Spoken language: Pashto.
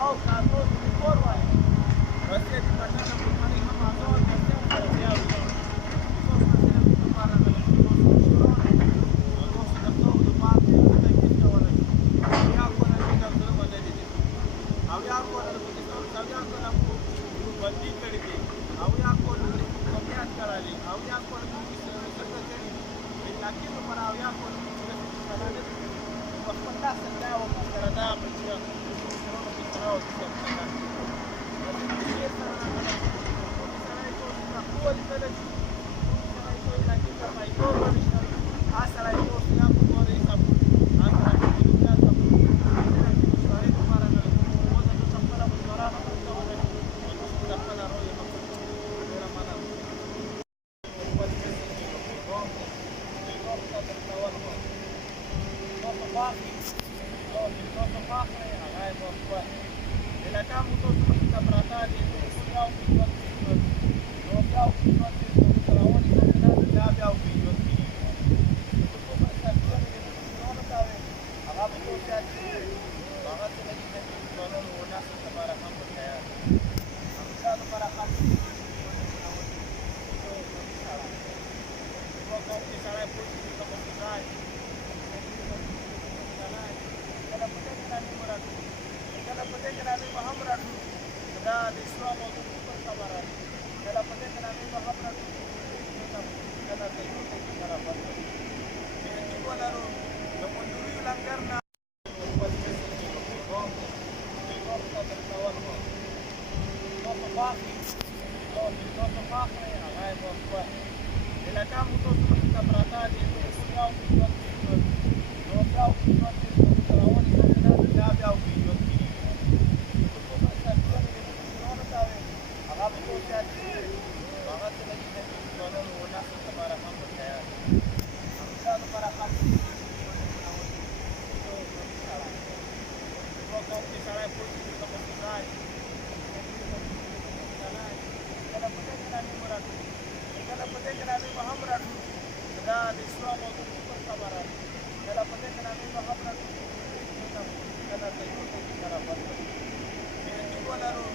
او کارګو کور وایي رسې د پټنه قرباني هم آزاد کړي او بیا وي बंदी करी थी अब आपको कमियात करा ली अब आपको इलाके में पर अब आपको पत्ता संदा वो करदा बच्चा की तरह होती है ये सारा को कोई तरह को इलाके का भाई को आ सारा को आपको और ये सब आंध्र की दुनिया सब सारे तुम्हारा वो तो सब पर मुस्कुरा Gracias.